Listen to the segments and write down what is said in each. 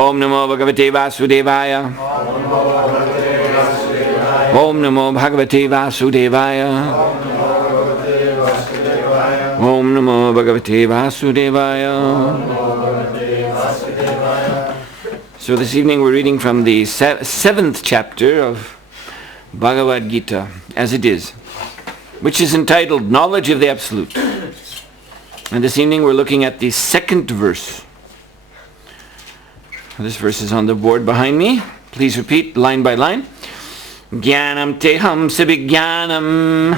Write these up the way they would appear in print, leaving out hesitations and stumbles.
Om Namo Bhagavate Vasudevaya. Om Namo Bhagavate Vasudevaya. Om Namo Bhagavate Vasudevaya. So this evening we're reading from the 7th chapter of Bhagavad Gita, as it is, which is entitled Knowledge of the Absolute. And this evening we're looking at the 2nd verse. This verse is on the board behind me. Please repeat line by line. Jnanam teham sabhijnanam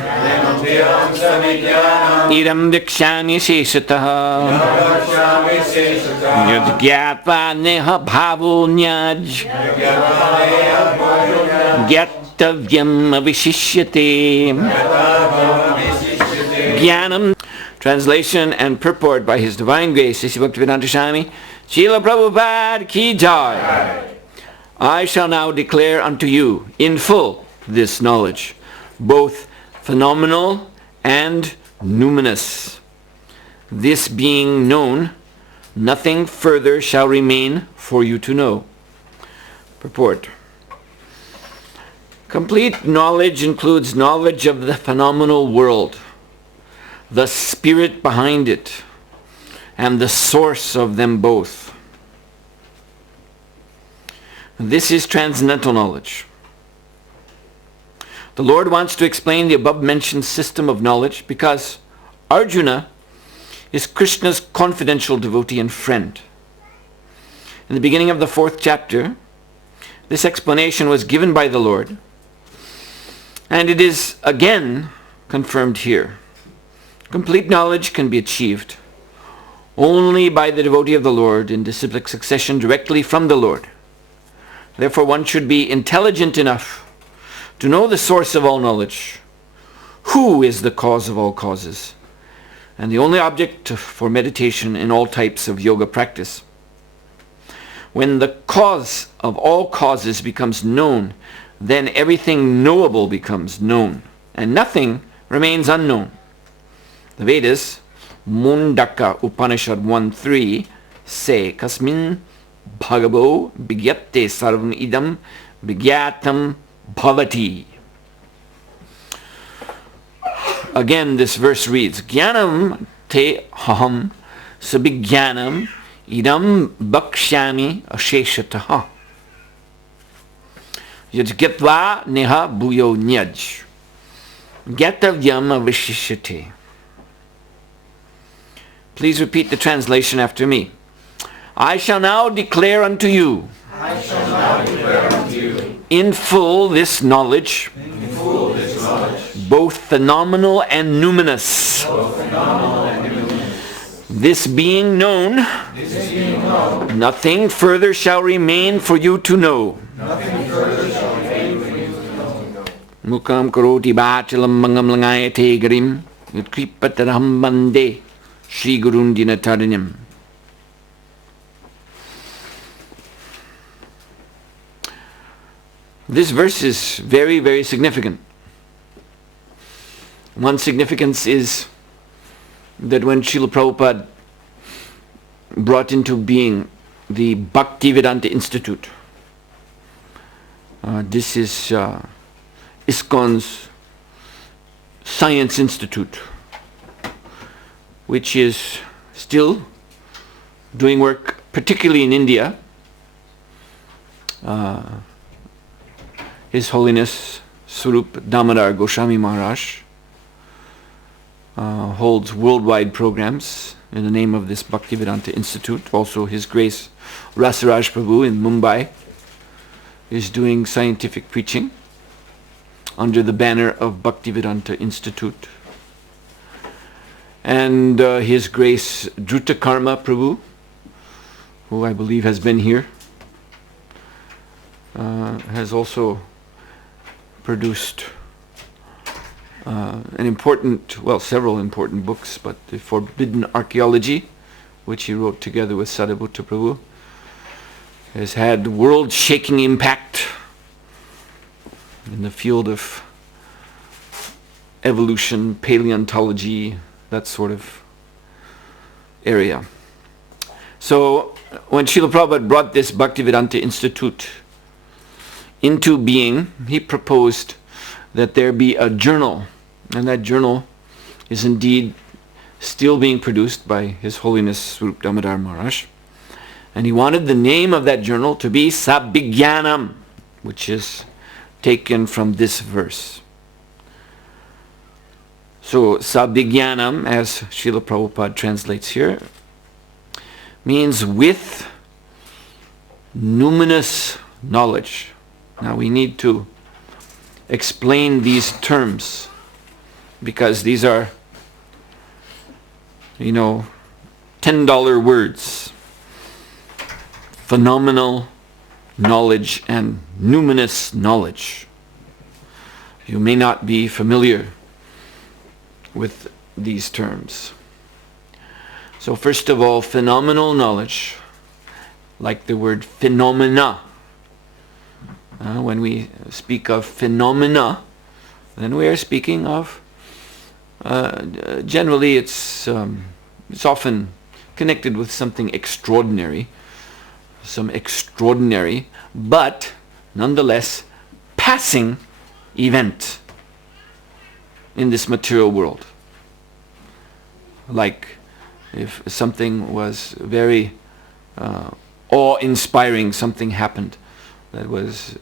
idam vikshani sheshataha yad gyatva neha bhavo nyaj gyatavyam avishishyate. Jnanam. Translation and purport by His Divine Grace, Srila Bhaktivedanta Swami, Srila Prabhupada Ki Jai. I shall now declare unto you in full this knowledge, both phenomenal and numinous. This being known, nothing further shall remain for you to know. Purport. Complete knowledge includes knowledge of the phenomenal world, the spirit behind it, and the source of them both. This is transcendental knowledge. The Lord wants to explain the above-mentioned system of knowledge because Arjuna is Krishna's confidential devotee and friend. In the beginning of the 4th chapter, this explanation was given by the Lord, and it is again confirmed here. Complete knowledge can be achieved only by the devotee of the Lord in disciplic succession directly from the Lord. Therefore one should be intelligent enough to know the source of all knowledge, who is the cause of all causes, and the only object for meditation in all types of yoga practice. When the cause of all causes becomes known, then everything knowable becomes known, and nothing remains unknown. The Vedas, Mundaka Upanishad 1.3, say, Kasmin Bhagavo Vigyate Sarvam Idam Vigyatam Bhavati. Again, this verse reads, Jnanam te haham sabhijnanam idam bhakshyami asheshataha. Yajgatva neha bhuyo nyaj. Gyatavyam avishishyate. Please repeat the translation after me. I shall now declare unto you, in full this knowledge, both phenomenal and numinous. This being known, nothing further shall remain for you to know. Mukam karoti bachalam mangam langayate garim yutkripataraham bande Shri Gurun Dinatarinim. This verse is very, very significant. One significance is that when Srila Prabhupada brought into being the Bhaktivedanta Institute, this is ISKCON's Science Institute, which is still doing work, particularly in India. His Holiness Swarup Damodar Goswami Maharaj holds worldwide programs in the name of this Bhaktivedanta Institute. Also His Grace Rasaraj Prabhu in Mumbai is doing scientific preaching under the banner of Bhaktivedanta Institute. And His Grace Druta Karma Prabhu, who I believe has been here, has also produced several important books, but the Forbidden Archaeology, which he wrote together with Sadhubhuta Prabhu, has had world-shaking impact in the field of evolution, paleontology, that sort of area. So when Srila Prabhupada brought this Bhaktivedanta Institute into being, he proposed that there be a journal, and that journal is indeed still being produced by His Holiness Swarup Damodar Maharaj. And he wanted the name of that journal to be Sabhijnanam, which is taken from this verse. So Sabhijnanam, as Srila Prabhupada translates here, means with numinous knowledge. Now we need to explain these terms because these are, $10 words. Phenomenal knowledge and numinous knowledge. You may not be familiar with these terms. So first of all, phenomenal knowledge, like the word phenomena. When we speak of phenomena, then we are speaking of, generally it's often connected with something extraordinary, but nonetheless passing event in this material world. Like if something was very awe-inspiring, something happened that was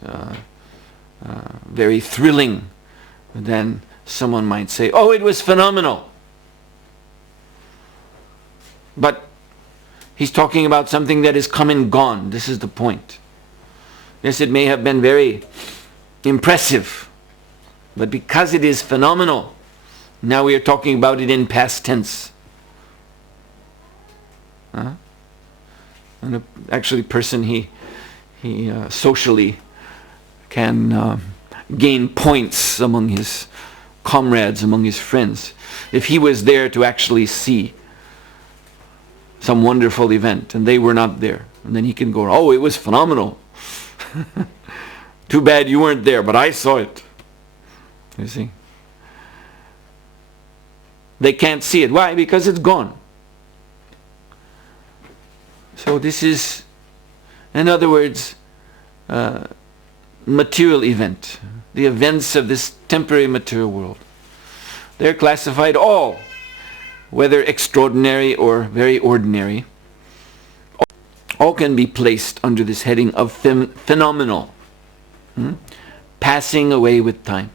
very thrilling, then someone might say, oh, it was phenomenal. But he's talking about something that is come and gone. This is the point. Yes, it may have been very impressive, but because it is phenomenal, now we are talking about it in past tense. And actually, person he he socially can gain points among his comrades, among his friends. If he was there to actually see some wonderful event and they were not there, and then he can go, oh, it was phenomenal. Too bad you weren't there, but I saw it. You see? They can't see it. Why? Because it's gone. So this is, in other words, material event. The events of this temporary material world. They're classified all, whether extraordinary or very ordinary, all can be placed under this heading of phenomenal. Passing away with time.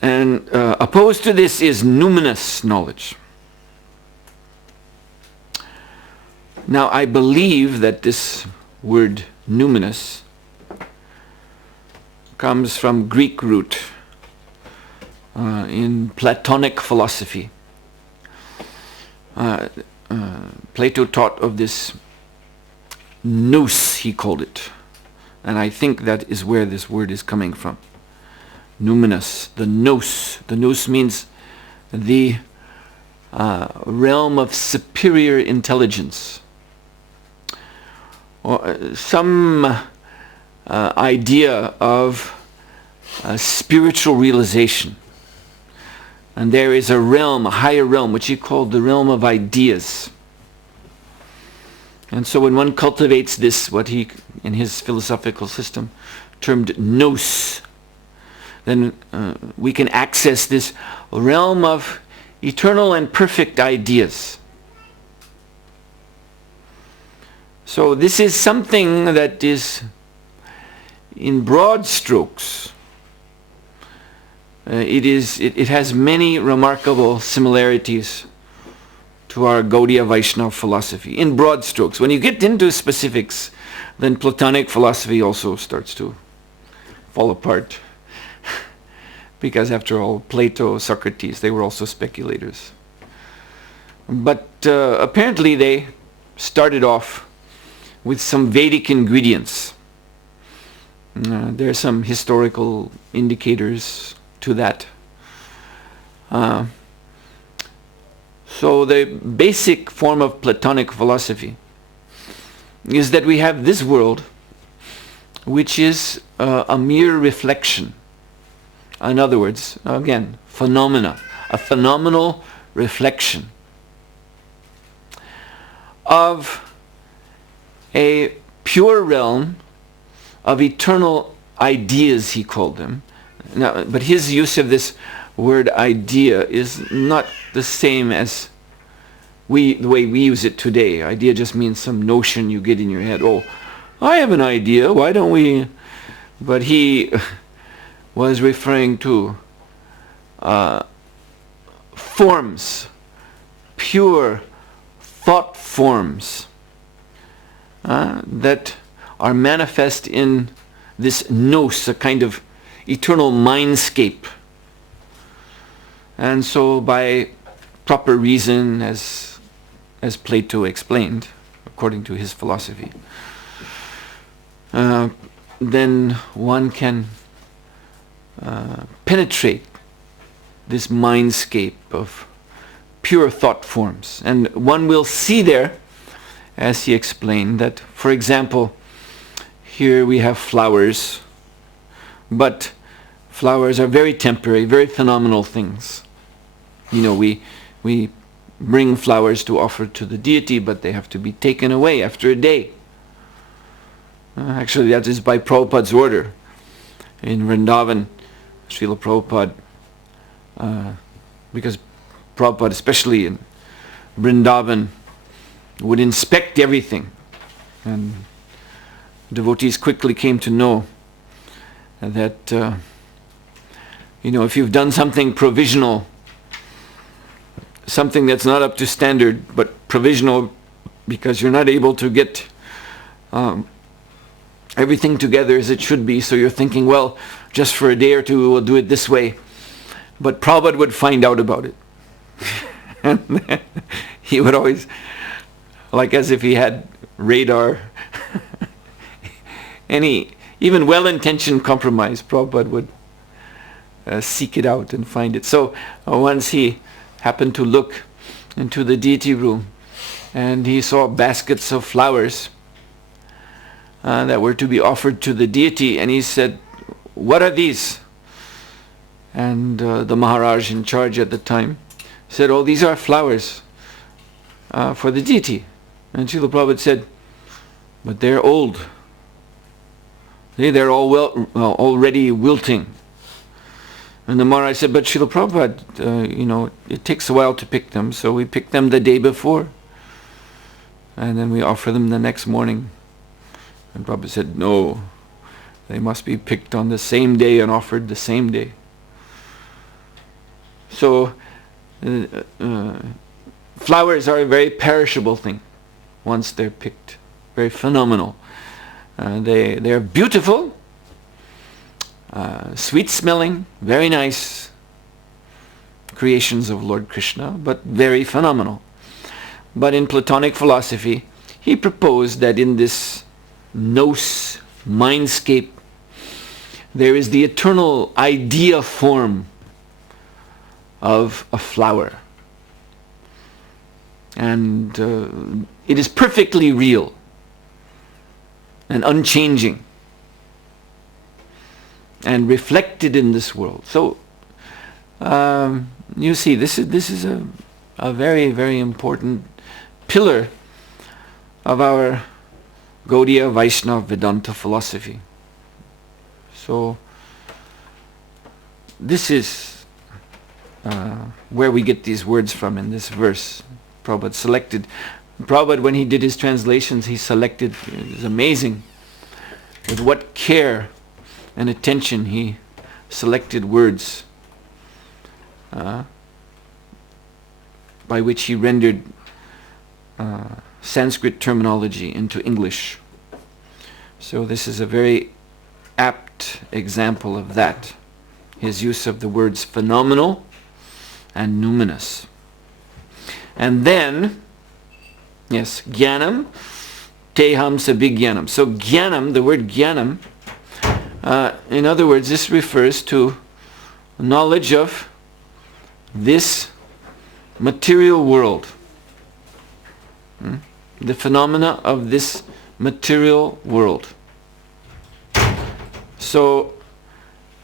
And opposed to this is numinous knowledge. Now I believe that this word numinous comes from Greek root in Platonic philosophy. Plato taught of this nous, he called it. And I think that is where this word is coming from. Numinous, the nous. The nous means the realm of superior intelligence. Or some idea of spiritual realization. And there is a realm, a higher realm, which he called the realm of ideas. And so when one cultivates this, what he, in his philosophical system, termed nous, then we can access this realm of eternal and perfect ideas. So this is something that is, in broad strokes, it has many remarkable similarities to our Gaudiya Vaishnava philosophy, in broad strokes. When you get into specifics, then Platonic philosophy also starts to fall apart. Because after all, Plato, Socrates, they were also speculators. But apparently they started off with some Vedic ingredients. There are some historical indicators to that. So the basic form of Platonic philosophy is that we have this world which is a mere reflection. In other words, again, phenomena, a phenomenal reflection of a pure realm of eternal ideas, he called them. Now, but his use of this word idea is not the same as the way we use it today. Idea just means some notion you get in your head. Oh, I have an idea, why don't we? But he was referring to forms, pure thought forms that are manifest in this nous, a kind of eternal mindscape. And so by proper reason, as Plato explained, according to his philosophy, then one can penetrate this mindscape of pure thought forms. And one will see there, as he explained, that, for example, here we have flowers, but flowers are very temporary, very phenomenal things. You know, we bring flowers to offer to the deity, but they have to be taken away after a day. Actually, that is by Prabhupada's order. In Vrindavan, Srila Prabhupada, because Prabhupada, especially in Vrindavan, would inspect everything. And devotees quickly came to know that, if you've done something provisional, something that's not up to standard, but provisional because you're not able to get everything together as it should be, so you're thinking, well, just for a day or two we'll do it this way. But Prabhupada would find out about it. And he would always, like as if he had radar, any even well-intentioned compromise, Prabhupada would seek it out and find it. So once he happened to look into the deity room, and he saw baskets of flowers that were to be offered to the deity, and he said, "What are these?" And the Maharaj in charge at the time said, "Oh, these are flowers for the deity." And Srila Prabhupada said, "But they're old. They're all already wilting." And the Maharaj said, "But Srila Prabhupada, it takes a while to pick them, so we pick them the day before. And then we offer them the next morning." And Prabhupada said, "No, they must be picked on the same day and offered the same day." So, flowers are a very perishable thing once they're picked. Very phenomenal. They're beautiful, sweet-smelling, very nice creations of Lord Krishna, but very phenomenal. But in Platonic philosophy, he proposed that in this nous mindscape, there is the eternal idea form of a flower. And it is perfectly real and unchanging and reflected in this world. So you see, this is a very, very important pillar of our Gaudiya Vaishnava Vedanta philosophy. So this is where we get these words from in this verse. Prabhupada, when he did his translations, he selected, it was amazing with what care and attention he selected words by which he rendered Sanskrit terminology into English. So this is a very apt example of that. His use of the words phenomenal and numinous. And then, yes, jnanam, teham sabhigyanam. So jnanam, the word jnanam, in other words, this refers to knowledge of this material world. The phenomena of this material world. So,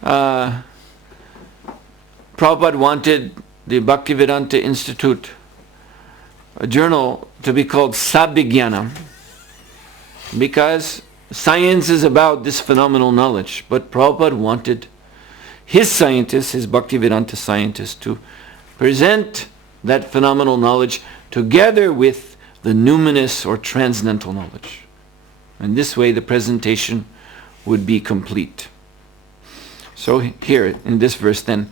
Prabhupada wanted the Bhaktivedanta Institute a journal to be called Sabhigyanam, because science is about this phenomenal knowledge. But Prabhupada wanted his scientists, his Bhaktivedanta scientists, to present that phenomenal knowledge together with the numinous or transcendental knowledge. And this way the presentation would be complete. So here in this verse then,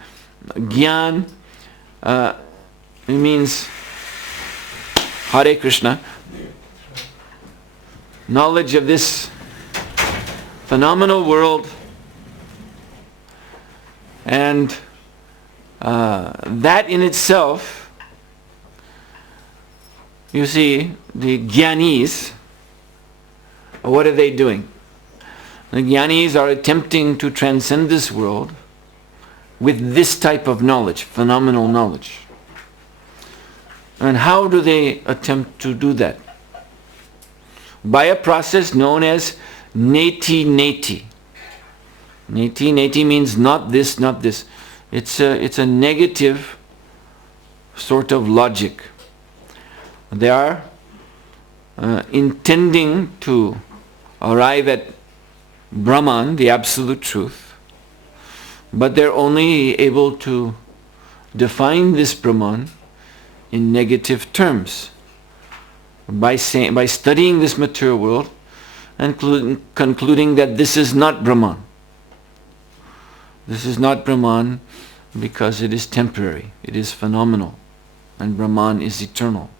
Gyan, it means Hare Krishna, knowledge of this phenomenal world, and that in itself, you see, the Jnanis, what are they doing? The Jnanis are attempting to transcend this world with this type of knowledge, phenomenal knowledge. And how do they attempt to do that? By a process known as neti neti. Neti neti means not this, not this. It's a negative sort of logic. They are intending to arrive at Brahman, the absolute truth, but they're only able to define this Brahman in negative terms by studying this material world and concluding that this is not Brahman. This is not Brahman because it is temporary, it is phenomenal, and Brahman is eternal.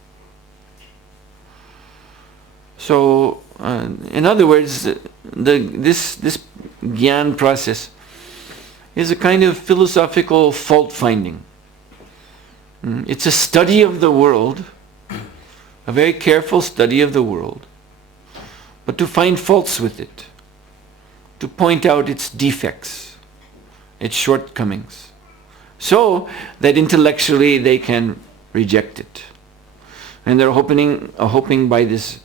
So, in other words, this Gyan process is a kind of philosophical fault-finding. It's a study of the world, a very careful study of the world, but to find faults with it. to point out its defects, its shortcomings, so that intellectually they can reject it. And they're hoping by this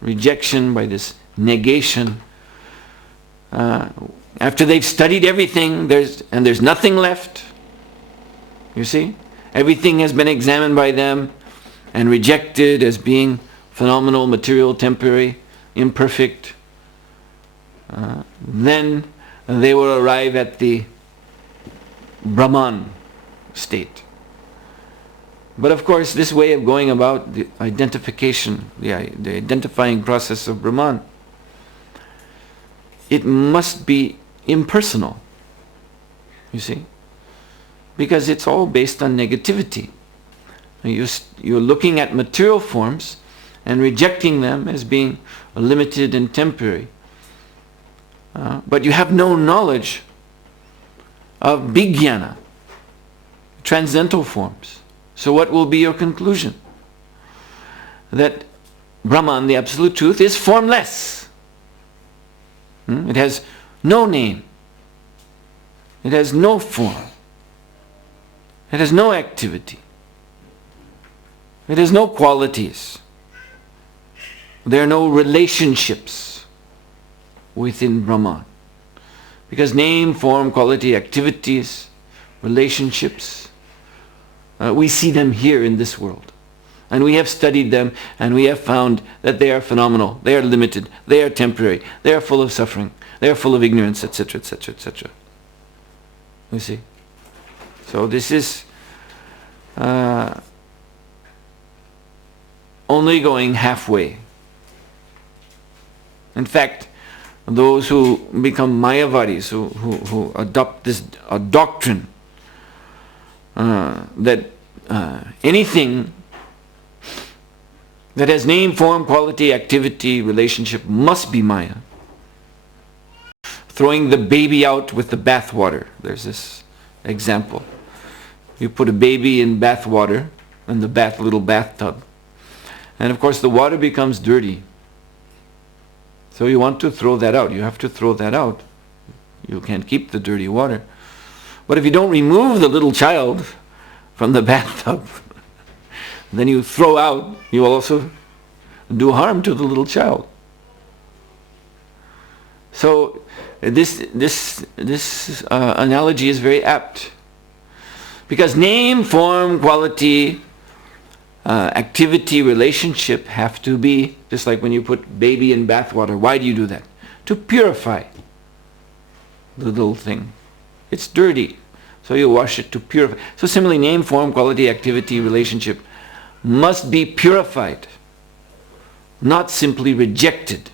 rejection, by this negation, after they've studied everything, there's nothing left. You see? Everything has been examined by them and rejected as being phenomenal, material, temporary, imperfect. Then they will arrive at the Brahman state. But of course, this way of going about the identification, the identifying process of Brahman, it must be impersonal, you see, because it's all based on negativity. You're looking at material forms and rejecting them as being limited and temporary. But you have no knowledge of Vijnana, transcendental forms. So what will be your conclusion? That Brahman, the Absolute Truth, is formless. It has no name. It has no form. It has no activity. It has no qualities. There are no relationships within Brahman. Because name, form, quality, activities, relationships, we see them here in this world. And we have studied them, and we have found that they are phenomenal, they are limited, they are temporary, they are full of suffering, they are full of ignorance, etc., etc., etc. You see? So this is only going halfway. In fact, those who become Mayavadis, who adopt this doctrine that anything that has name, form, quality, activity, relationship must be Maya. Throwing the baby out with the bathwater. There's this example. You put a baby in bathwater, in the little bathtub, and of course the water becomes dirty. So you want to throw that out. You have to throw that out. You can't keep the dirty water. But if you don't remove the little child from the bathtub, then you throw out, you will also do harm to the little child. So this analogy is very apt. Because name, form, quality, activity, relationship have to be, just like when you put baby in bathwater. Why do you do that? To purify the little thing. It's dirty, so you wash it to purify. So similarly, name, form, quality, activity, relationship must be purified, not simply rejected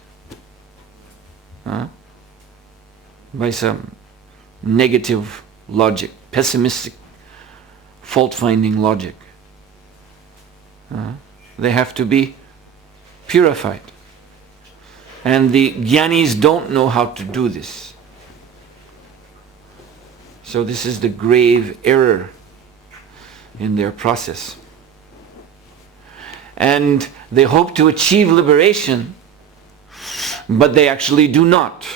by some negative logic, pessimistic, fault-finding logic. They have to be purified. And the jnanis don't know how to do this. So this is the grave error in their process. And they hope to achieve liberation, but they actually do not.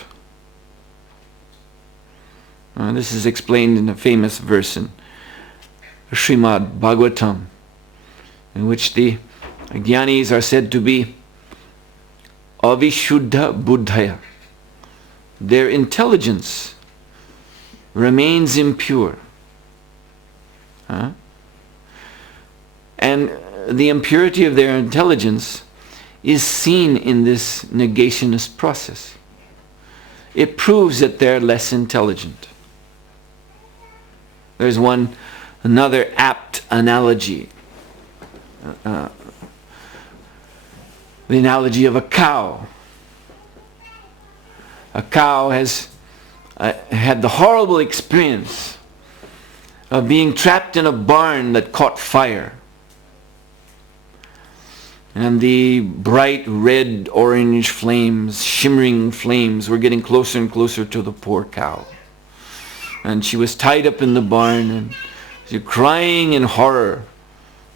This is explained in a famous verse in Srimad Bhagavatam, in which the jnanis are said to be avishuddha buddhaya. Their intelligence remains impure. And the impurity of their intelligence is seen in this negationist process. It proves that they're less intelligent. There's another apt analogy. The analogy of a cow. A cow has had the horrible experience of being trapped in a barn that caught fire. And the bright red, orange flames, shimmering flames, were getting closer and closer to the poor cow. And she was tied up in the barn, and she was crying in horror,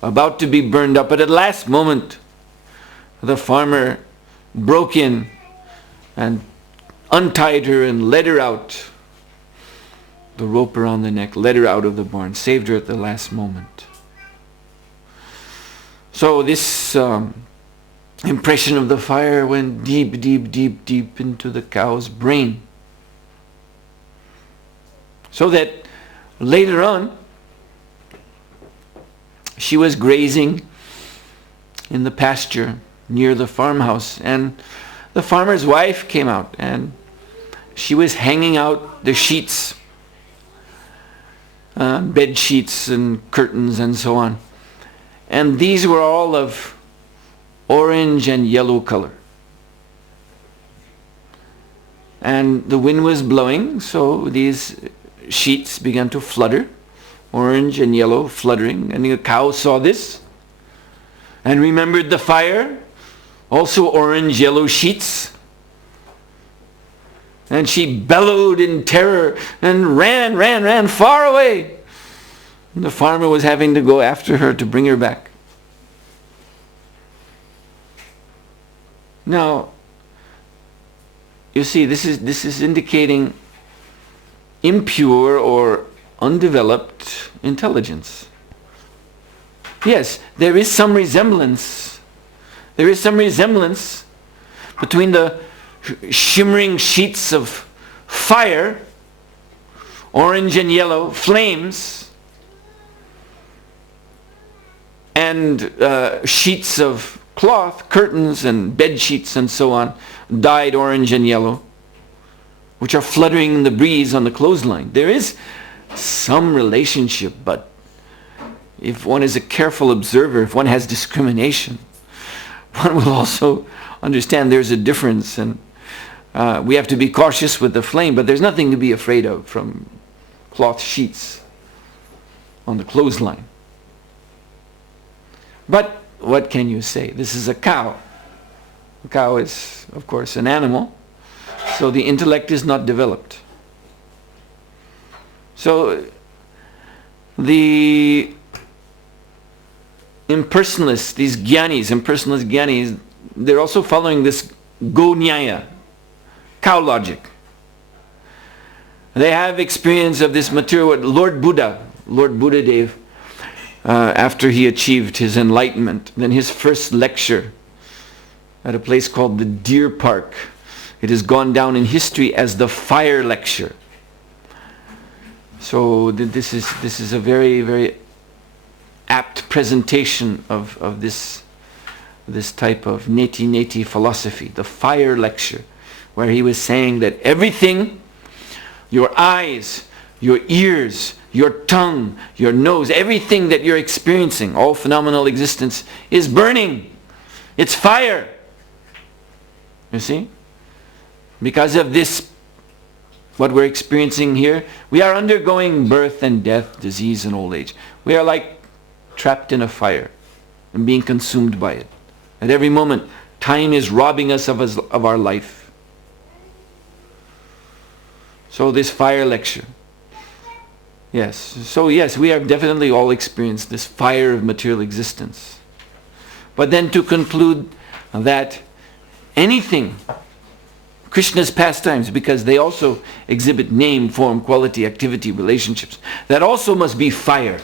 about to be burned up. But at the last moment, the farmer broke in and untied her and led her out. The rope around the neck, led her out of the barn, saved her at the last moment. So this impression of the fire went deep, deep, deep, deep into the cow's brain. So that later on, she was grazing in the pasture near the farmhouse, and the farmer's wife came out, and she was hanging out the sheets, bed sheets and curtains and so on. And these were all of orange and yellow color. And the wind was blowing, so these sheets began to flutter, orange and yellow fluttering. And the cow saw this and remembered the fire, also orange, yellow sheets. And she bellowed in terror and ran far away. And the farmer was having to go after her to bring her back. Now, you see, this is indicating impure or undeveloped intelligence. Yes, there is some resemblance. There is some resemblance between the shimmering sheets of fire, orange and yellow flames, and sheets of cloth, curtains and bed sheets and so on, dyed orange and yellow, which are fluttering in the breeze on the clothesline. There is some relationship, but if one is a careful observer, if one has discrimination, one will also understand there's a difference, and we have to be cautious with the flame, but there's nothing to be afraid of from cloth sheets on the clothesline. But what can you say? This is a cow. A cow is, of course, an animal, so the intellect is not developed. So the impersonalists, these jnanis, impersonalist jnanis, they're also following this go nyaya, cow logic. They have experience of this material. What Lord Buddha after he achieved his enlightenment, then his first lecture at a place called the Deer Park, it has gone down in history as the fire lecture. So this is a very, very apt presentation of this type of neti philosophy, the fire lecture, where he was saying that everything, your eyes, your ears, your tongue, your nose, everything that you're experiencing, all phenomenal existence, is burning. It's fire. You see? Because of this, what we're experiencing here, we are undergoing birth and death, disease and old age. We are like trapped in a fire and being consumed by it. At every moment, time is robbing us of our life. So this fire lecture. Yes. So yes, we have definitely all experienced this fire of material existence. But then to conclude that anything, Krishna's pastimes, because they also exhibit name, form, quality, activity, relationships, that also must be fire.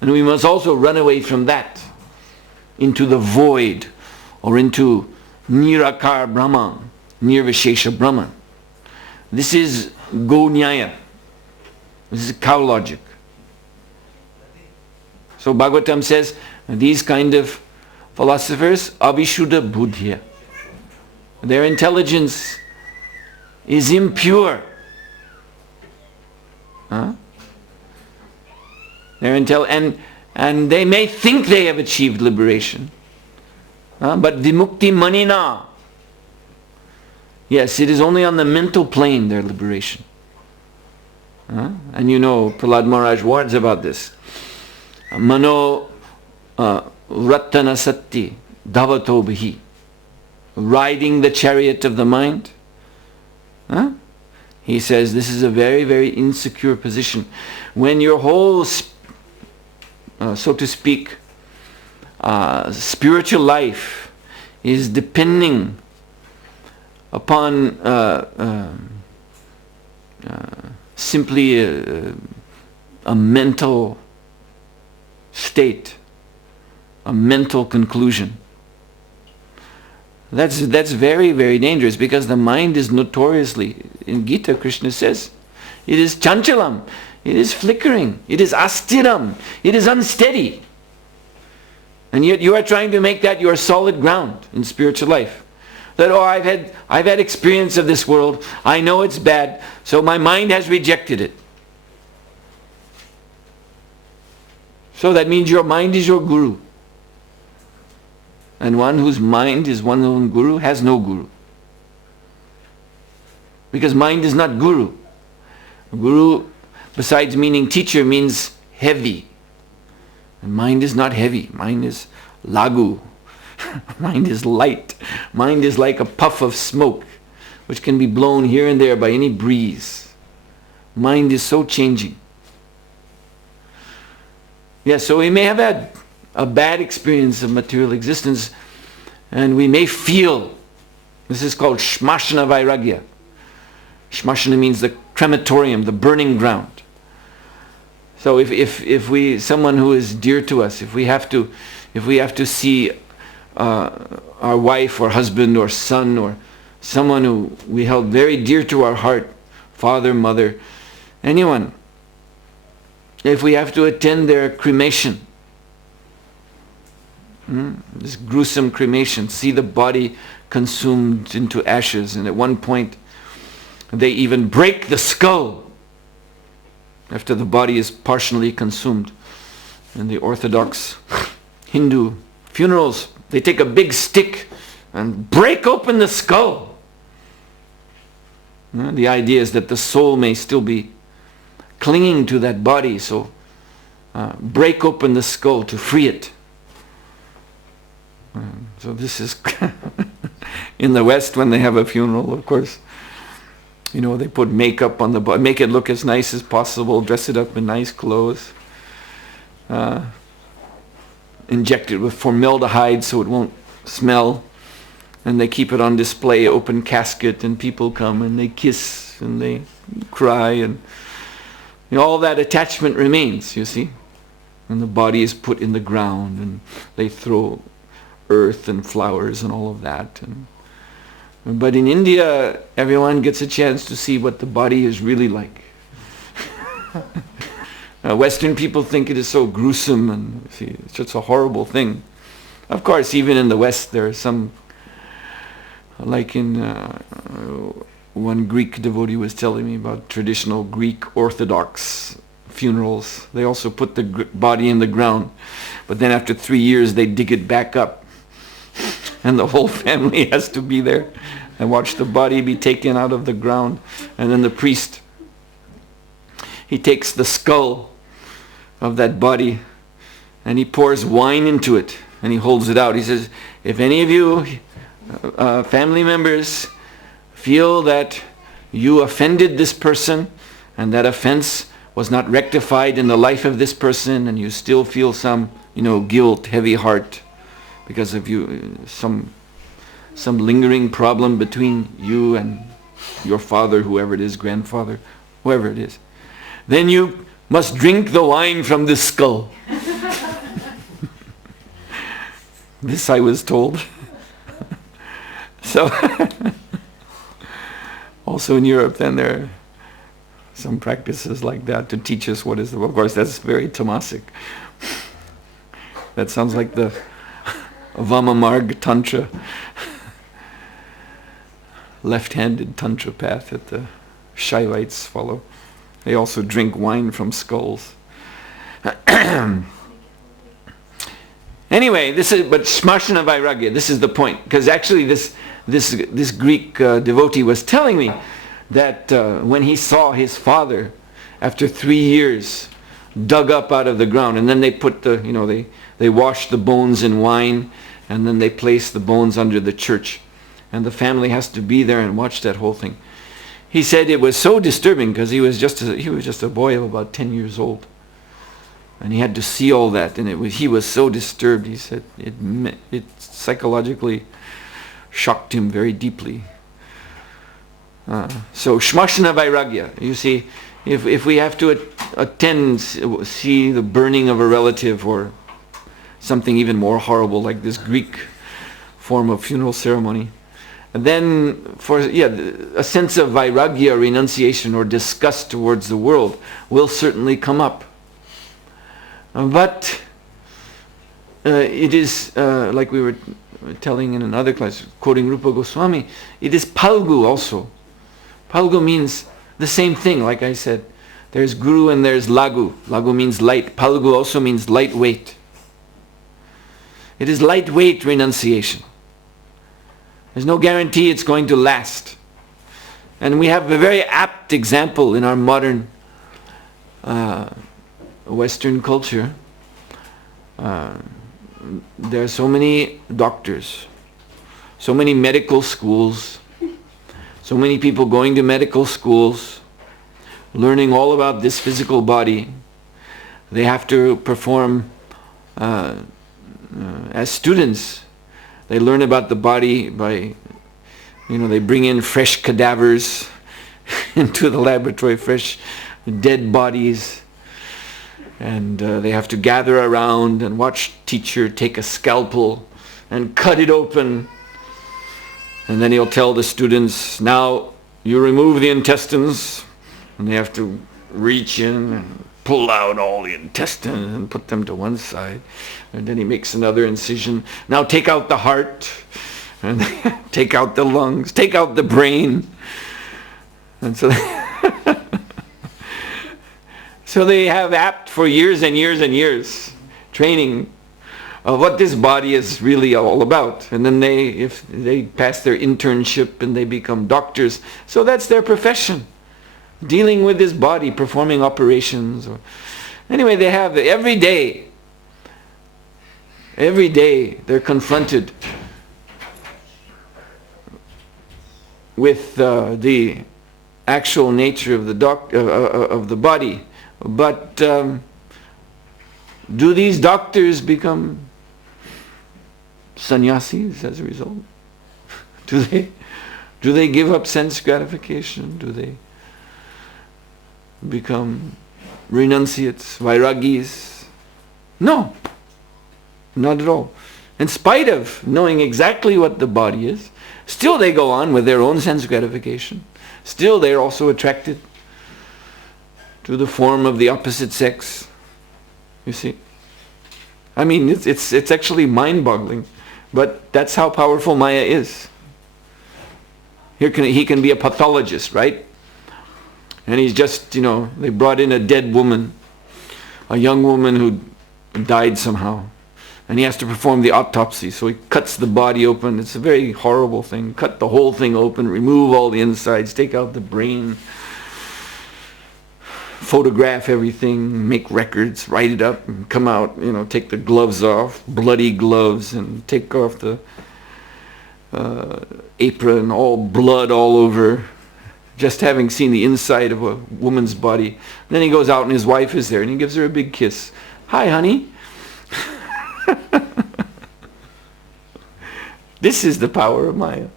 And we must also run away from that into the void, or into Nirakar Brahman, Nirvishesha Brahman. This is Go Nyaya. This is cow logic. So Bhagavatam says, these kind of philosophers, Avishuddha Buddhya, their intelligence is impure. Huh? And they may think they have achieved liberation. But vimukti manina. Yes, it is only on the mental plane their liberation. And you know, Prahlad Maharaj warns about this. Mano rattana satti dhavato bihi. Riding the chariot of the mind. He says this is a very, very insecure position. When your whole, so to speak, spiritual life is depending upon simply a mental state, a mental conclusion. That's very, very dangerous, because the mind is notoriously, in Gita Krishna says, it is chanchalam, it is flickering, it is astiram, it is unsteady. And yet you are trying to make that your solid ground in spiritual life. That, oh, I've had experience of this world, I know it's bad, so my mind has rejected it. So that means your mind is your guru. And one whose mind is one's own guru has no guru. Because mind is not guru. Guru, besides meaning teacher, means heavy. And mind is not heavy. Mind is lagu. Mind is light. Mind is like a puff of smoke, which can be blown here and there by any breeze. Mind is so changing. Yes, so we may have had a bad experience of material existence, and we may feel, this is called shmashana vairagya. Shmashana means the crematorium, the burning ground. So if someone who is dear to us, if we have to see our wife or husband or son or someone who we held very dear to our heart, father, mother, anyone, if we have to attend their cremation, this gruesome cremation, see the body consumed into ashes, and at one point they even break the skull after the body is partially consumed. In the Orthodox Hindu funerals, they take a big stick and break open the skull. The idea is that the soul may still be clinging to that body, so break open the skull to free it. So this is in the West, when they have a funeral, of course, they put makeup on the body, make it look as nice as possible, dress it up in nice clothes, inject it with formaldehyde so it won't smell, and they keep it on display, open casket, and people come and they kiss and they cry, and all that attachment remains, you see. And the body is put in the ground, and they throw earth and flowers and all of that. But in India, everyone gets a chance to see what the body is really like. Western people think it is so gruesome, and see, it's just a horrible thing. Of course, even in the West, there are some, like in one Greek devotee was telling me about traditional Greek Orthodox funerals. They also put the body in the ground, but then after 3 years they dig it back up. And the whole family has to be there and watch the body be taken out of the ground. And then the priest, he takes the skull of that body and he pours wine into it and he holds it out. He says, if any of you family members feel that you offended this person and that offense was not rectified in the life of this person, and you still feel some, guilt, heavy heart, because of some lingering problem between you and your father, whoever it is, grandfather, whoever it is, then you must drink the wine from this skull. This I was told. So, also in Europe, then there are some practices like that to teach us what is of course, that's very tamasic. That sounds like the Vamamarg Tantra, left-handed Tantra path that the Shaivites follow. They also drink wine from skulls. Anyway, but Smashana Vairagya, this is the point. Because actually this Greek devotee was telling me that when he saw his father, after 3 years, dug up out of the ground, and then they put they wash the bones in wine, and then they place the bones under the church, and the family has to be there and watch that whole thing. He said it was so disturbing because he was just a boy of about 10 years old, and he had to see all that, and he was so disturbed. He said it psychologically shocked him very deeply. So Shmashana Vairagya, you see, if we have to attend, see the burning of a relative or something even more horrible like this Greek form of funeral ceremony, and then a sense of Vairagya, renunciation or disgust towards the world will certainly come up. But it is, like we were telling in another class, quoting Rupa Goswami, it is Palgu also. Palgu means the same thing, like I said. There's Guru and there's Lagu. Lagu means light. Palgu also means lightweight. It is lightweight renunciation. There's no guarantee it's going to last. And we have a very apt example in our modern Western culture. There are so many doctors, so many medical schools, so many people going to medical schools, learning all about this physical body. They have to perform, as students, they learn about the body by, they bring in fresh cadavers into the laboratory, fresh dead bodies. And they have to gather around and watch teacher take a scalpel and cut it open. And then he'll tell the students, now you remove the intestines. And they have to reach in and pull out all the intestines and put them to one side. And then he makes another incision. Now take out the heart. And take out the lungs. Take out the brain. And so so they have apt for years and years and years training of what this body is really all about. And then if they pass their internship and they become doctors, so that's their profession. Dealing with this body, performing operations. Anyway, they have every day they're confronted with the actual nature of the body. But do these doctors become sannyasis as a result? Do they give up sense gratification? Do they become renunciates, vairagis? No, not at all. In spite of knowing exactly what the body is, still they go on with their own sense gratification. Still they're also attracted to the form of the opposite sex. You see? I mean, it's actually mind-boggling, but that's how powerful Maya is. He can be a pathologist, right? And he's just, they brought in a dead woman, a young woman who died somehow. And he has to perform the autopsy, so he cuts the body open. It's a very horrible thing. Cut the whole thing open, remove all the insides, take out the brain, photograph everything, make records, write it up, and come out, take the gloves off, bloody gloves, and take off the apron, all blood all over, just having seen the inside of a woman's body. And then he goes out and his wife is there and he gives her a big kiss. Hi, honey. This is the power of Maya.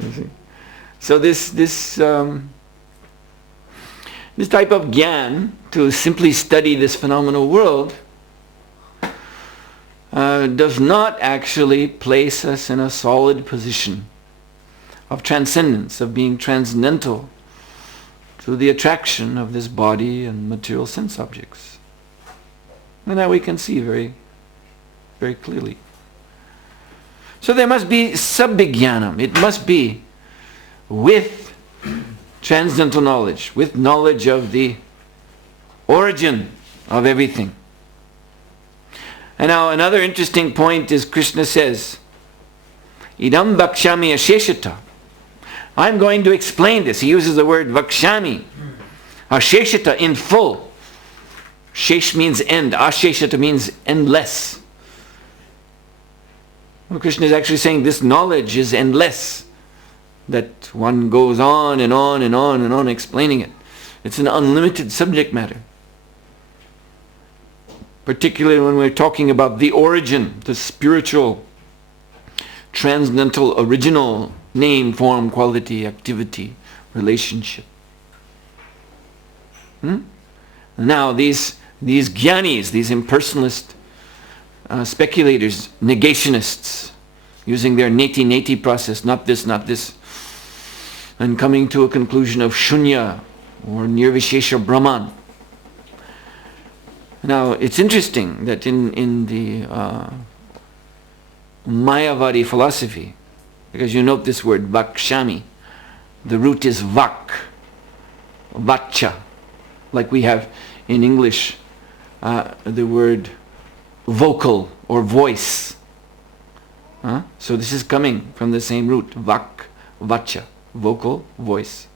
You see? So this type of gyan, to simply study this phenomenal world, does not actually place us in a solid position of transcendence, of being transcendental to the attraction of this body and material sense objects. And that we can see very, very clearly. So there must be sabbhijnanam. It must be with transcendental knowledge, with knowledge of the origin of everything. And now another interesting point is Krishna says, idam vakshami asheshata. I'm going to explain this. He uses the word vakshami. Asheshata, in full. Shesh means end. Asheshata means endless. Well, Krishna is actually saying this knowledge is endless. That one goes on and on and on and on explaining it. It's an unlimited subject matter. Particularly when we're talking about the origin, the spiritual, transcendental, original name, form, quality, activity, relationship. Now these jnanis, these impersonalist speculators, negationists, using their neti process, not this, and coming to a conclusion of shunya or nirvishesha Brahman. Now it's interesting that in the Mayavadi philosophy, because you note this word vakshami, the root is vak, vacha, like we have in English the word vocal or voice. So this is coming from the same root, vak, vacha, vocal, voice.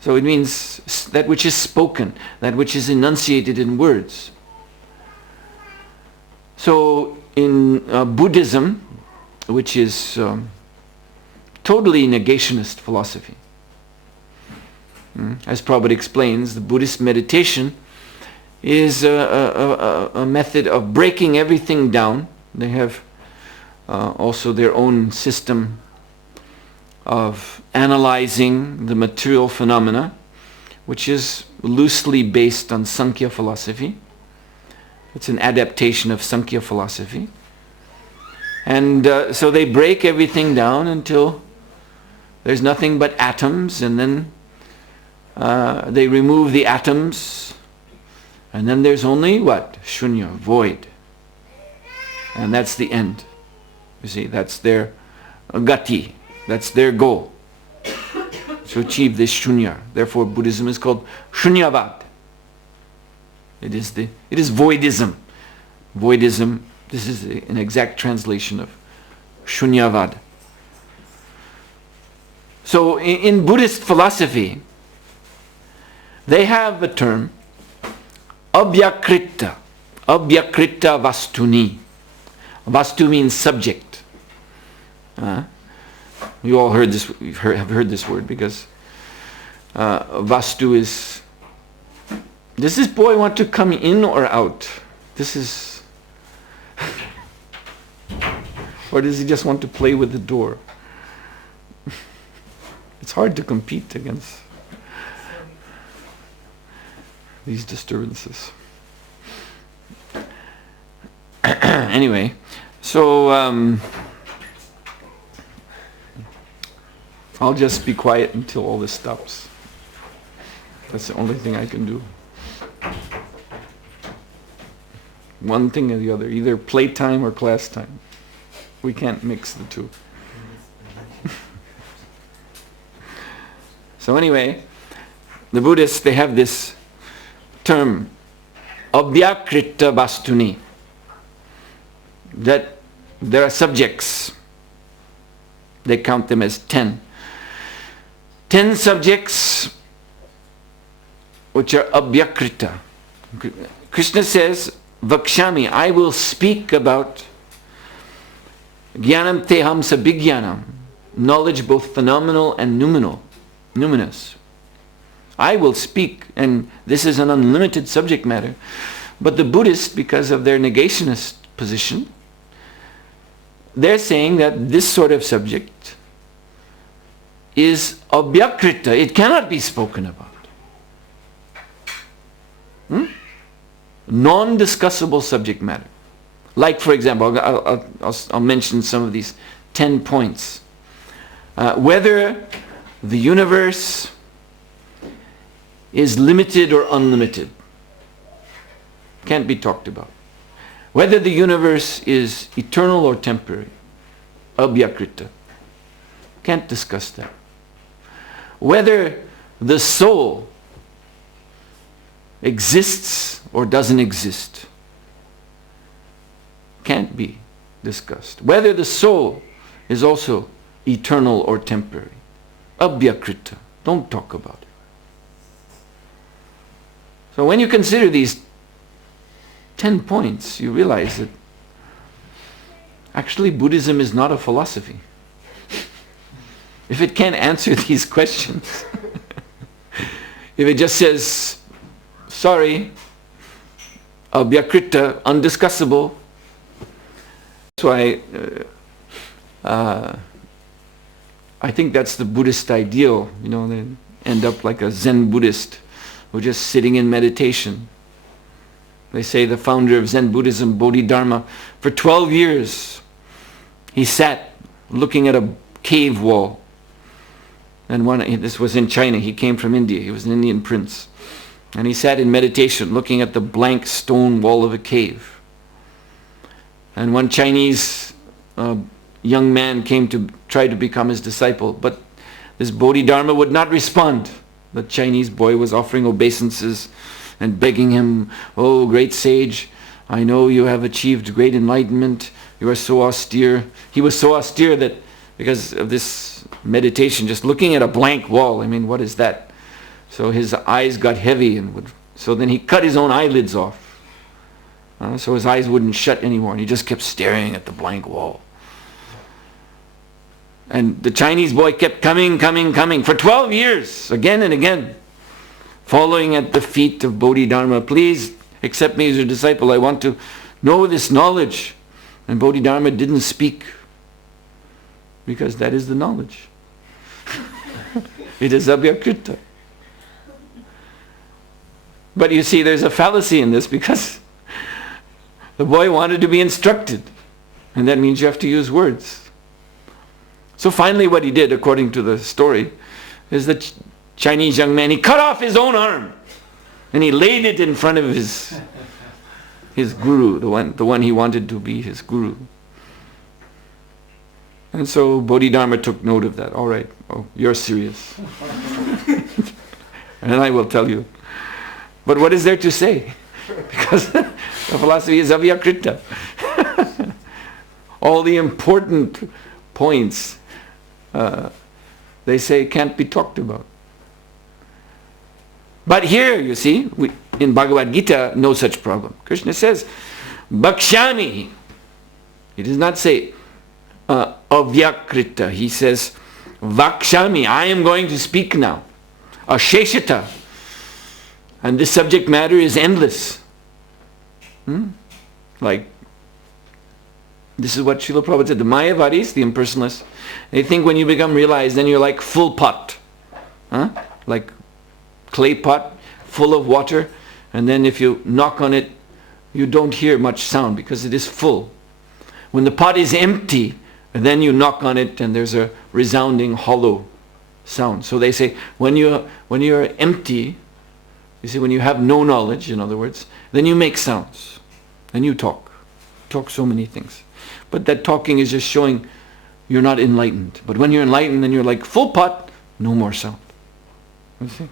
So it means that which is spoken, that which is enunciated in words. So in Buddhism, which is totally negationist philosophy, as Prabhupada explains, the Buddhist meditation is a method of breaking everything down. They have also their own system of analyzing the material phenomena, which is loosely based on Sankhya philosophy. It's an adaptation of Sankhya philosophy. And so they break everything down until there's nothing but atoms, and then they remove the atoms, and then there's only what? Shunya, void. And that's the end. You see, that's their gati. That's their goal, to achieve this shunya. Therefore Buddhism is called shunyavad. It is voidism. Voidism, this is an exact translation of shunyavad. So in Buddhist philosophy, they have a term, abhyakrita vastuni. Vastu means subject. You all heard this, have heard this word, because vastu is, does this boy want to come in or out? This is, or does he just want to play with the door? It's hard to compete against these disturbances. Anyway, so I'll just be quiet until all this stops. That's the only thing I can do. One thing or the other, either playtime or class time. We can't mix the two. So anyway, the Buddhists, they have this term, abhyakrita vastuni, that there are subjects. They count them as 10. 10 subjects which are abhyakrita. Krishna says, Vakshami, I will speak about Jnanam teham sabhigyanam, knowledge both phenomenal and numinous. I will speak, and this is an unlimited subject matter. But the Buddhists, because of their negationist position, they're saying that this sort of subject is abhyakrita. It cannot be spoken about. Non-discussable subject matter. Like, for example, I'll mention some of these 10 points. Whether the universe is limited or unlimited can't be talked about. Whether the universe is eternal or temporary, abhyakrita, can't discuss that. Whether the soul exists or doesn't exist, can't be discussed. Whether the soul is also eternal or temporary, abhyakrita, don't talk about it. So when you consider these 10 points, you realize that actually Buddhism is not a philosophy. If it can't answer these questions, if it just says, sorry, abhyakrita, undiscussable, that's why I think that's the Buddhist ideal. They end up like a Zen Buddhist who just sitting in meditation. They say the founder of Zen Buddhism, Bodhidharma, for 12 years, he sat looking at a cave wall. And this was in China. He came from India. He was an Indian prince. And he sat in meditation looking at the blank stone wall of a cave. And one Chinese young man came to try to become his disciple, but this Bodhidharma would not respond. The Chinese boy was offering obeisances and begging him, "Oh, great sage, I know you have achieved great enlightenment. You are so austere." He was so austere that because of this meditation, just looking at a blank wall, what is that? So his eyes got heavy, so then he cut his own eyelids off. So his eyes wouldn't shut anymore, and he just kept staring at the blank wall. And the Chinese boy kept coming for 12 years, again and again, following at the feet of Bodhidharma. "Please accept me as your disciple. I want to know this knowledge." And Bodhidharma didn't speak, because that is the knowledge. It is abhyakrita. But you see, there's a fallacy in this, because the boy wanted to be instructed, and that means you have to use words. So finally what he did, according to the story, is the Chinese young man, he cut off his own arm, and he laid it in front of his guru, the one he wanted to be his guru. And so Bodhidharma took note of that. "All right, you're serious." And I will tell you. But what is there to say? Because the philosophy is avyakrita. All the important points, they say, can't be talked about. But here, you see, in Bhagavad Gita, no such problem. Krishna says, "Bhakshami." He does not say avyakrita. He says, "Vakshami." I am going to speak now. Asheshita. And this subject matter is endless. Like, this is what Srila Prabhupada said. The Mayavadis, the impersonalists, they think when you become realized, then you're like full pot. Like clay pot full of water, and then if you knock on it, you don't hear much sound because it is full. When the pot is empty, and then you knock on it and there's a resounding hollow sound. So they say, when you're empty, you see, when you have no knowledge, in other words, then you make sounds. Then you talk. Talk so many things. But that talking is just showing you're not enlightened. But when you're enlightened, then you're like full pot, no more sound. You see?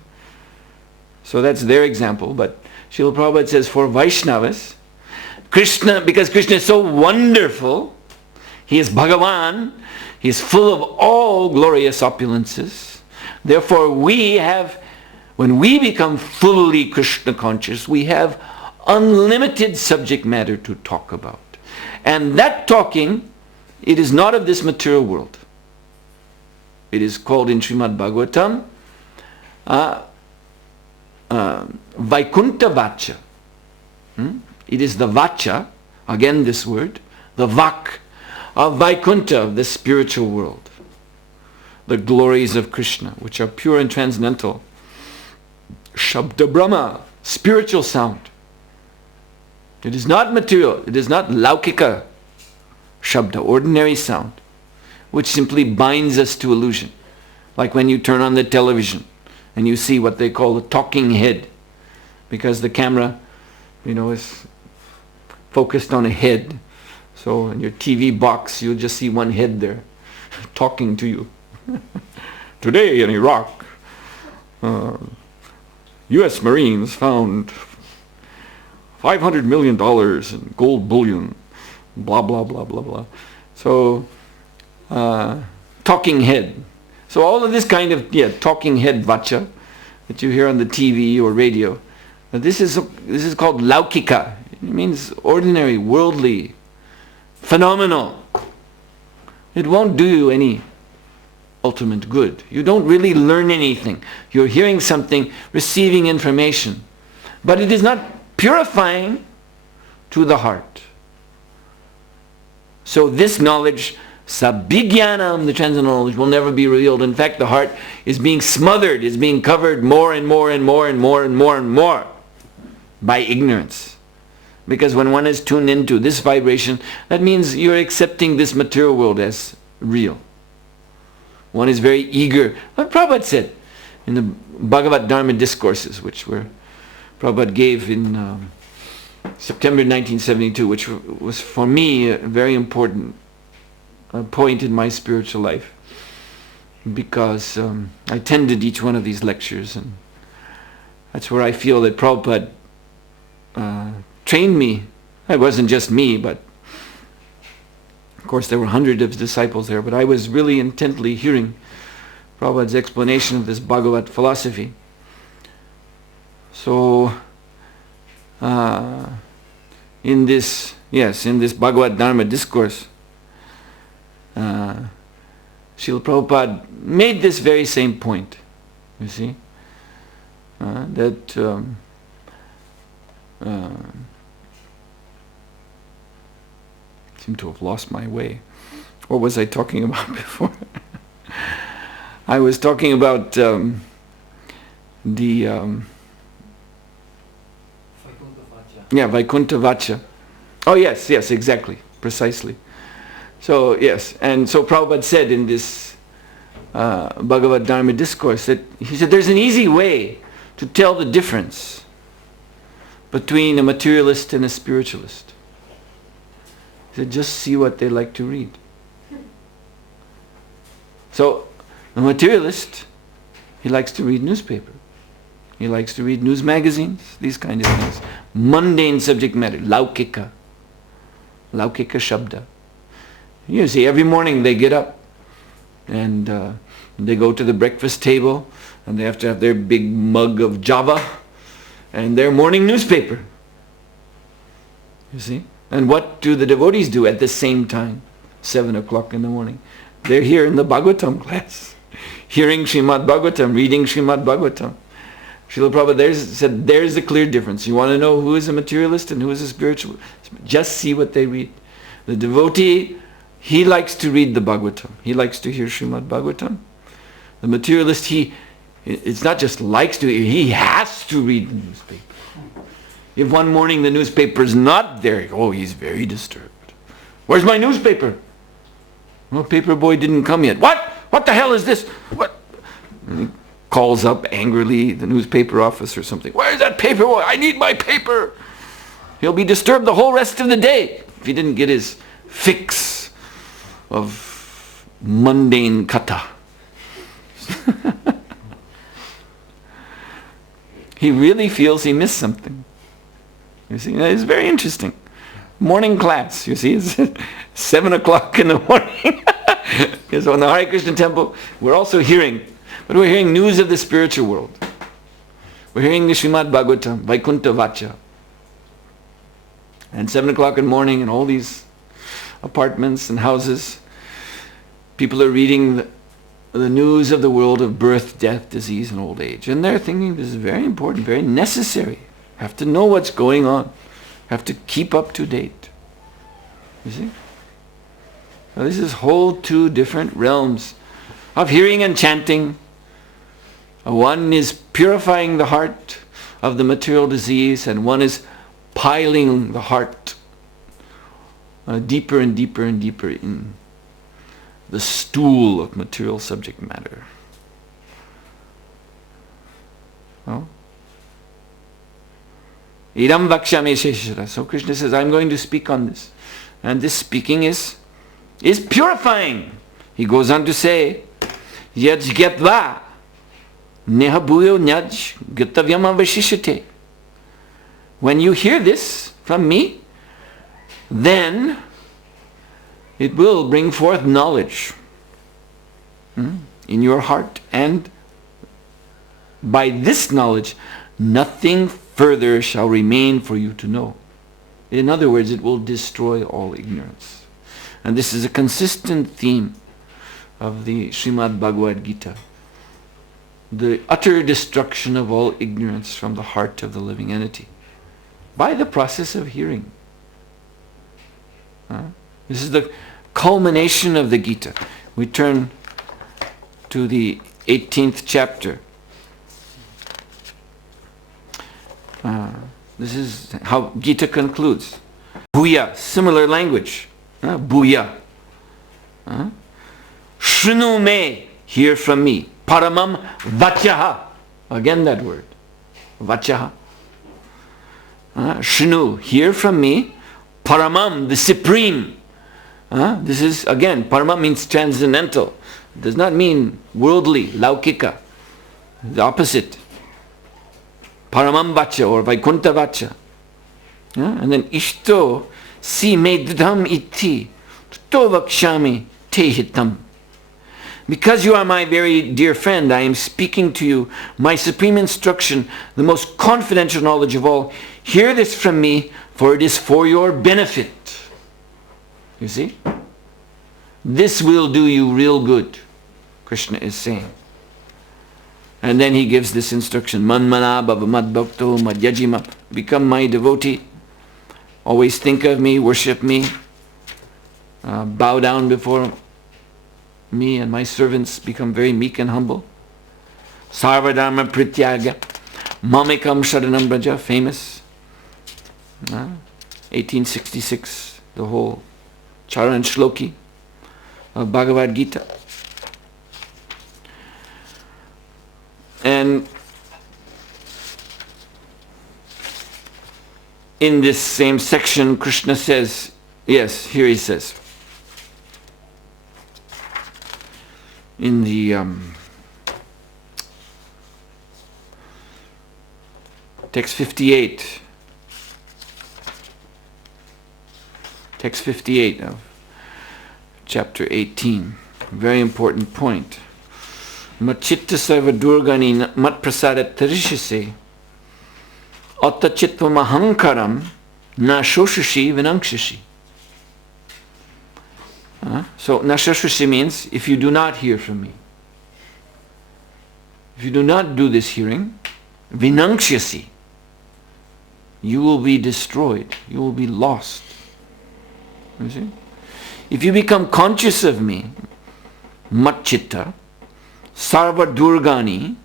So that's their example. But Srila Prabhupada says for Vaishnavas, Krishna, because Krishna is so wonderful, he is Bhagavan, he is full of all glorious opulences. Therefore when we become fully Krishna conscious, we have unlimited subject matter to talk about. And that talking, it is not of this material world. It is called in Srimad Bhagavatam, Vaikuntha Vacha. It is the Vacha, again this word, the Vak of Vaikuntha, of the spiritual world. The glories of Krishna, which are pure and transcendental. Shabda Brahma, spiritual sound. It is not material, it is not laukika shabda, ordinary sound, which simply binds us to illusion. Like when you turn on the television and you see what they call a talking head, because the camera, is focused on a head. So in your TV box, you'll just see one head there talking to you. Today in Iraq, U.S. Marines found $500 million in gold bullion, blah, blah, blah, blah, blah. So, talking head. So all of this kind of, talking head vacha that you hear on the TV or radio, this is called laukika. It means ordinary, worldly, phenomenal. It won't do you any ultimate good. You don't really learn anything. You're hearing something, receiving information. But it is not purifying to the heart. So this knowledge Sabhigyanam, the transcendental knowledge, will never be revealed. In fact, the heart is being smothered, is being covered more and more and more and more and more and more by ignorance. Because when one is tuned into this vibration, that means you're accepting this material world as real. One is very eager. What Prabhupada said in the Bhagavad Dharma discourses, which Prabhupada gave in September 1972, which was for me a very important point in my spiritual life, because I attended each one of these lectures, and that's where I feel that Prabhupada trained me. It wasn't just me, but of course there were hundreds of disciples there, but I was really intently hearing Prabhupada's explanation of this Bhagavad philosophy. So in this Bhagavad Dharma discourse, Srila Prabhupada made this very same point, you see, that seem to have lost my way. What was I talking about before? I was talking about Vaikuntha Vacha. Oh yes, exactly, precisely. So yes, and so Prabhupada said in this Bhagavad Dharma discourse that he said there's an easy way to tell the difference between a materialist and a spiritualist. He said just see what they like to read. So a materialist, he likes to read newspaper. He likes to read news magazines, these kind of things. Mundane subject matter, laukika shabda. You see, every morning they get up and they go to the breakfast table and they have to have their big mug of Java and their morning newspaper. You see? And what do the devotees do at the same time? 7 o'clock in the morning. They're here in the Bhagavatam class, hearing Srimad Bhagavatam, reading Srimad Bhagavatam. Srila Prabhupada said, there's a clear difference. You want to know who is a materialist and who is a spiritualist? Just see what they read. The devotee, he likes to read the Bhagavatam. He likes to hear Srimad Bhagavatam. The materialist, it's not just likes to, he has to read the newspaper. If one morning the newspaper is not there, he's very disturbed. Where's my newspaper? Well, paper boy didn't come yet. What? What the hell is this? What? And he calls up angrily the newspaper office or something. Where's that paper boy? I need my paper. He'll be disturbed the whole rest of the day if he didn't get his fix of mundane kata. He really feels he missed something. You see, it's very interesting. Morning class, you see, it's 7 o'clock in the morning. So in the Hare Krishna temple, we're also hearing, but we're hearing news of the spiritual world. We're hearing the Srimad Bhagavatam, Vaikuntha Vacha. And 7 o'clock in the morning in all these apartments and houses, people are reading the news of the world of birth, death, disease, and old age. And they're thinking this is very important, very necessary. Have to know what's going on. Have to keep up to date. You see? Now this is whole two different realms of hearing and chanting. One is purifying the heart of the material disease, and one is piling the heart deeper and deeper and deeper in the stool of material subject matter. Oh? Idam vakshami sheshara. So Krishna says, I'm going to speak on this. And this speaking is purifying. He goes on to say, Yaj gyatva neha bhuyo nyaj gyatavyam avashishate. When you hear this from me, then it will bring forth knowledge in your heart. And by this knowledge, nothing further shall remain for you to know. In other words, it will destroy all ignorance. And this is a consistent theme of the Srimad Bhagavad Gita. The utter destruction of all ignorance from the heart of the living entity by the process of hearing. This is the culmination of the Gita. We turn to the 18th chapter. This is how Gita concludes. Bhuya, similar language. Bhuya. Shunu me, hear from me. Paramam vachaha. Again that word. Vachaha. Shunu, hear from me. Paramam, the supreme. This is, again, paramam means transcendental. It does not mean worldly, laukika. The opposite. Paramam vacha or Vaikuntha vacha. And then ishto si me didham iti to vakshami te hitam. Because you are my very dear friend, I am speaking to you my supreme instruction, the most confidential knowledge of all. Hear this from me, for it is for your benefit. You see? This will do you real good, Krishna is saying. And then he gives this instruction, Manmana bhava mad bhakto madhyajima. Become my devotee. Always think of me, worship me. Bow down before me, and my servants become very meek and humble. Sarvadharma prityaga. Mamekam sharanam braja, famous. 1866, the whole Charan Shloki of Bhagavad Gita. And in this same section, Krishna says, yes, here he says, in the text 58, of chapter 18, very important point. Machitta sarva durgani mat prasadat tarishise atta chitvam ahankaram na shoshashi vinangshashi. So nashashashi means if you do not hear from me, if you do not do this hearing, vinangshyasi, you will be destroyed, you will be lost. You see? If you become conscious of me, matchitta, sarva durgani,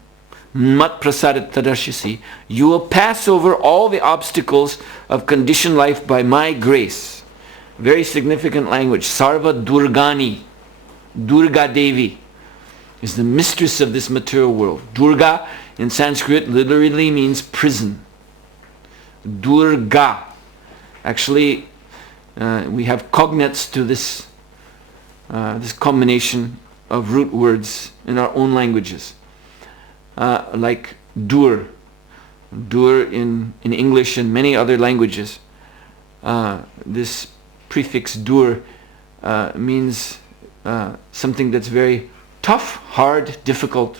mat prasadat tadashisi, you will pass over all the obstacles of conditioned life by my grace. Very significant language. Sarva Durgani. Durga Devi is the mistress of this material world. Durga in Sanskrit literally means prison. Durga. Actually, we have cognates to this combination of root words in our own languages. Like dur. Dur in English and many other languages. This prefix dur means something that's very tough, hard, difficult.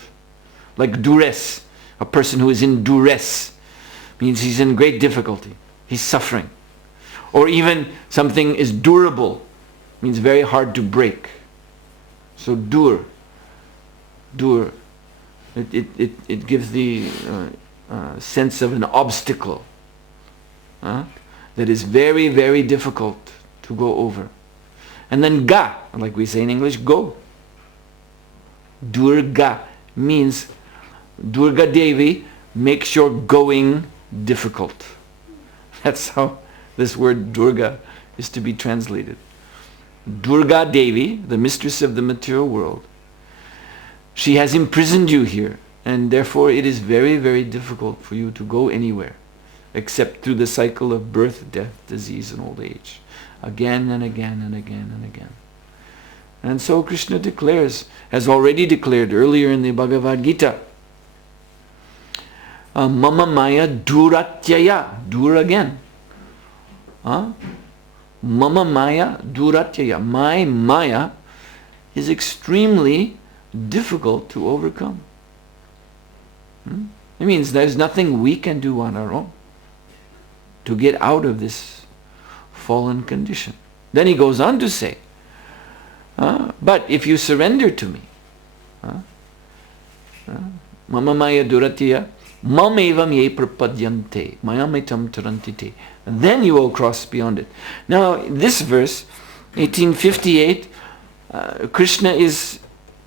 Like duress, a person who is in duress means he's in great difficulty, he's suffering. Or even something is durable, means very hard to break. So dur, it gives the sense of an obstacle that is very, very difficult to go over. And then ga, like we say in English, go. Durga means Durga Devi makes your going difficult. That's how this word Durga is to be translated. Durga Devi, the mistress of the material world, she has imprisoned you here, and therefore it is very, very difficult for you to go anywhere except through the cycle of birth, death, disease, and old age. Again and again and again and again. And so Krishna declares, has already declared earlier in the Bhagavad Gita, Mama Maya Duratyaya, dur again. Mama Maya Duratyaya, my Maya is extremely difficult to overcome. It means there's nothing we can do on our own to get out of this fallen condition. Then he goes on to say, but if you surrender to me, Mama Maya Duratya, Mamevam ye prapadyante, Mayamitam tarantite, then you will cross beyond it. Now, this verse 1858, Krishna is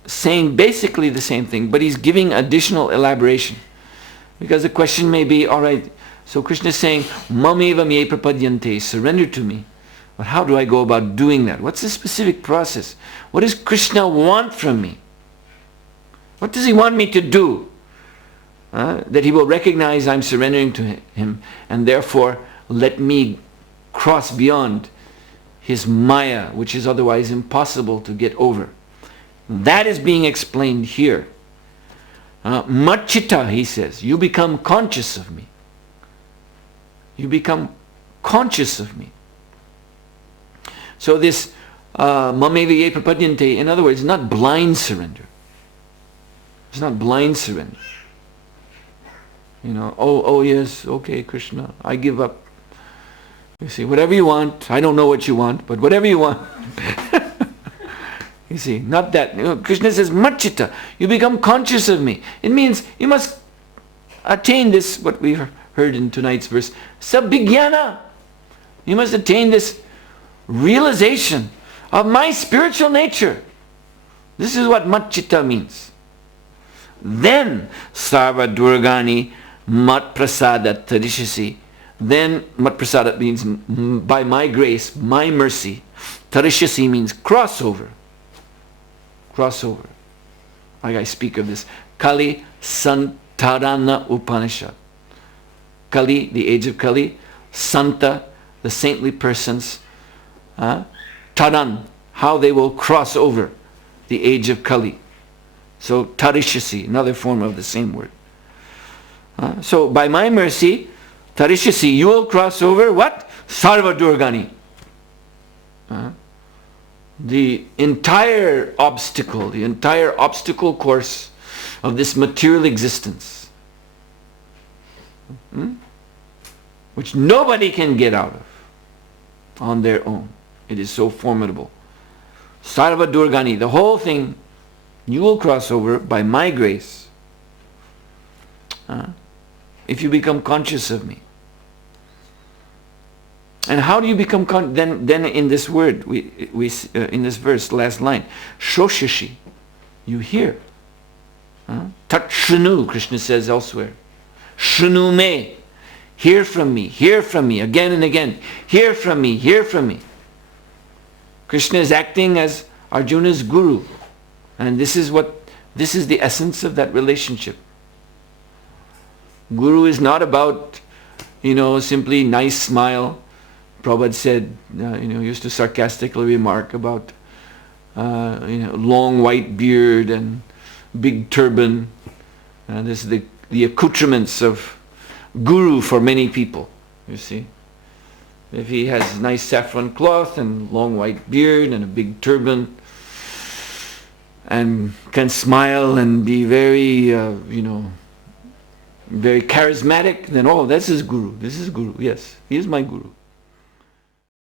saying basically the same thing, but he's giving additional elaboration. Because the question may be, all right, so Krishna is saying, Mameva me prapadyante, surrender to me. But how do I go about doing that? What's the specific process? What does Krishna want from me? What does he want me to do? That he will recognize I'm surrendering to him, and therefore let me cross beyond his maya, which is otherwise impossible to get over. That is being explained here. Machita, he says, you become conscious of me. You become conscious of me. So this mameviye prapadyante, in other words, not blind surrender. It's not blind surrender. You know, oh yes, okay, Krishna, I give up. You see, whatever you want, I don't know what you want, but whatever you want. You see, not that. You know, Krishna says, Machita, you become conscious of me. It means you must attain this, what we heard in tonight's verse, sabhigyana. You must attain this realization of my spiritual nature. This is what Machita means. Then, sarva durgani mat prasadat tarishasi. Then, mat prasadat means by my grace, my mercy. Tarishasi means crossover. Crossover. Like I speak of this. Kali Santarana Upanishad. Kali, the age of Kali. Santa, the saintly persons. Taran, how they will cross over the age of Kali. So Tarishasi, another form of the same word. So by my mercy, Tarishasi, you will cross over what? Sarva Durgani. The entire obstacle course of this material existence, which nobody can get out of on their own. It is so formidable. Sarva Durgani, the whole thing, you will cross over by my grace. If you become conscious of me. And how do you become then in this word, we in this verse, last line, shoshashi, you hear. Tat shunu, Krishna says elsewhere. Shunu me, hear from me, again and again. Hear from me, hear from me. Krishna is acting as Arjuna's guru. And this is the essence of that relationship. Guru is not about, simply nice smile. Prabhupada said, used to sarcastically remark about, long white beard and big turban. This is the accoutrements of guru for many people, you see. If he has nice saffron cloth and long white beard and a big turban and can smile and be very, very charismatic, then, this is guru. This is guru. Yes, he is my guru.